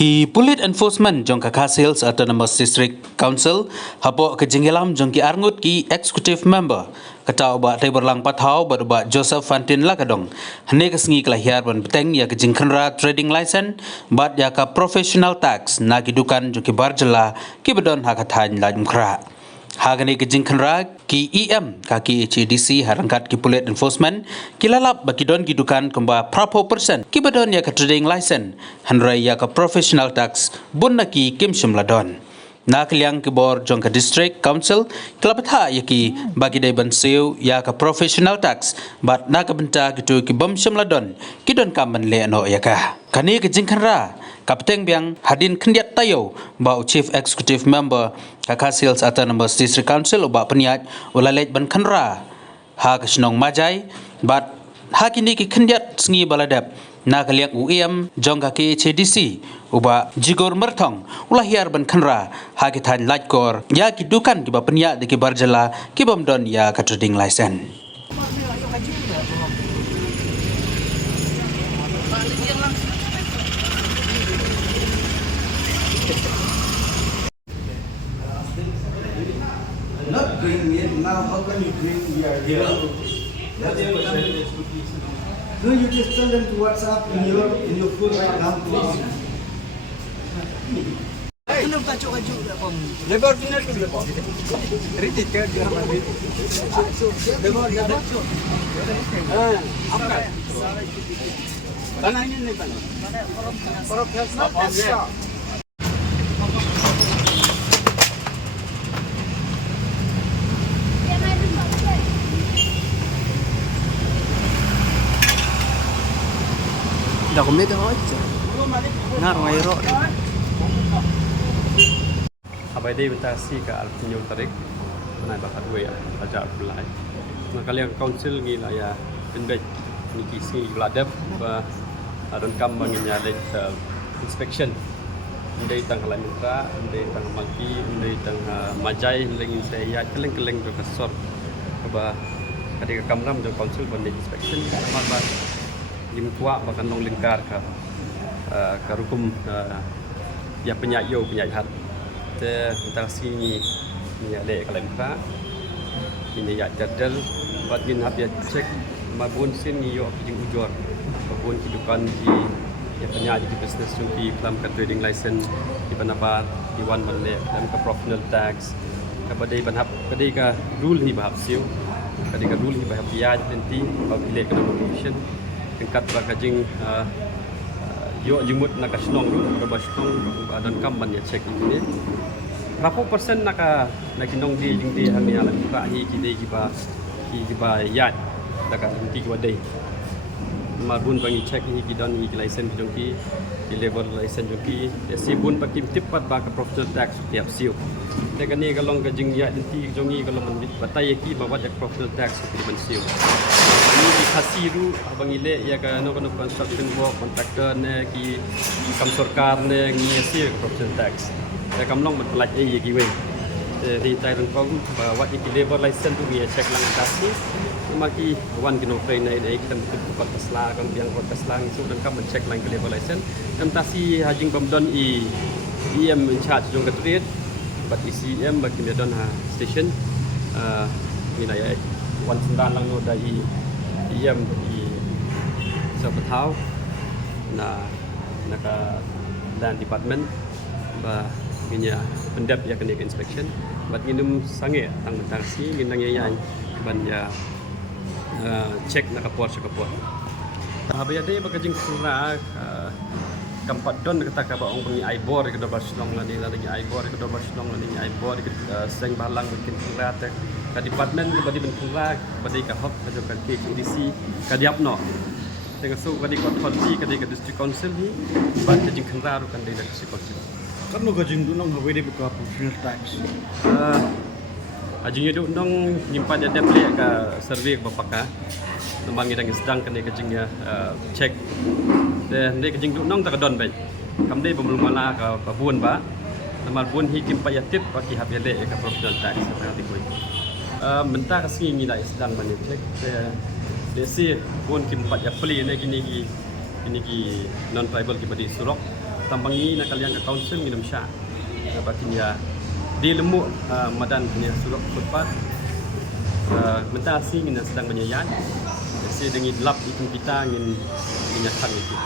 Ki Police Enforcement jong ka Sales Autonomous District Council hapo ke jenggelam jong ki arngut ki executive member kata ba te berlang pathau ba ba Joseph Fantin lakadong hne ke sengi kelahiar ban beteng ya ke jengkhenra trading license bat ya ka professional tax na ki dukan jong ki barjela ki bedon hakathan lajum kra Hagani ke jingkhenra ki EM ka ki HDC harangkat ki Police Enforcement ki lalap bagi don ki dukan kemba prapo persen ki badon ya ka trading license hanrai ya ka professional tax bun na ki kim shimladon na kliang ki bor jong ka district council kelapatha ya ki bagi dai ban seu ya ka professional tax bat na ka benta ki tu ki bam shimladon ki don kaman le no ya ka kani ke jingkhenra Kapten biang hadin kendiat tayo bau Chief Executive Member Kakak Sales Autonomous District Council ubah peniat ulalej ban khenra ha kesnong majai bat ha kini ki kendiat sengi baladap na kaliak UEM jong ka HDC ubah jigor mertong ulah hiar ban khenra ha ki than lajkor ya ki dukan ki ba peniat di ki barjala ki bomdon ya ka trading license Not doing it now. How can you bring here? No, you just tell them to WhatsApp in your phone right now, please. Kenapa kacau-kacau pun? Lebar final tu lebar. Ready ke dia mari. Lebar dia kacau. Apa? Tanahnya ni mana? Professional. Dah kami dah aja. Ngar wairo. Abai dei betasi ka alfinyo tarik nai bakat we aja belai. Nah kalian council ngi la ya pendek ni kisi ladap ba adon kam banginya le inspection. Ndai tang kalai mitra, ndai tang maki, ndai tang majai lengin saya keleng-keleng do kasor. Ba kadika kamram do council bandai inspection ba lim tua bahkan nong lingkar ka rukum ya penyayo penyahat te interaksi ni ada kalau muka ini ya jadal buat gin hab ya cek mabun sin yo kijing ujor mabun kidukan di ya penyaji di business di dalam ka trading license di pendapat di wan balle dalam ka professional tax ka badai banhab badai ka rule ni bahab siu kadai ka rule ni bahab ya nanti kalau pilih ke commission tingkat bakajing yo jumut nak kasnong ru basnong adan kamban ya cek ini berapa persen nak kinong di jing di hami alam rahi kidai kiba yat dekat nanti wadai marbun bangi cek ni kidon ni license jong ki level license jong ki sibun pakim tipat ba ka professional tax tiap siu tekan ni kalong kajing ya nanti jongi kalau men batai ki bawa jak professional tax di ben siu ini di Hasiru abang ile ya kan no construction work contractor ne ki kam sarkar ne ngi asi professional tax ya kamlong men pelaj ai ki we di tai rong kong bawa ki labor license tu ngi check lang atasi maki wan kino train ai dai kita buka Tesla kan biang buat Tesla itu dan kam check lang labor license dan tasi hajing bamdon em in charge jong ka trade but ECM bagi medon station ni na ya wan sendan lang no dai em di Sapatau na naka dan department ba ginya pendap ya kena inspection bat nginum sange tang mentasi ginang yayan ban ya cek naka puas kapot habaya dei bakajing sura kampat don kata ka baong pengi aibor ke dobas long lani aibor ke dobas long lani aibor ke seng balang bikin surat ka department ke badi ben kura badi ka hok ka jokan HDC ka diapno tengah su badi ka authority ka di district council ni ban jing khenra ru kan di district council Kan lo kajing dunong hawe de buka professional tax. Ajing itu nong nyimpan ada play ka survey bapak ka nambang idang sedang kan kajing ya cek dan de kajing dunong tak don baik kam de belum mala ka buan ba namal buan hikim payatip paki habele ka professional tax berarti koi mentah kasi ni dah sedang banyak cek desi buan kim pat ya play ne gini non tribal ki badi surok tambangi nak kalian ke council minum syak. Batin ya di lemuk madan punya surat footpath mentasi ngin sedang menyayan. Saya dengan lap itu kita ingin menyatakan itu.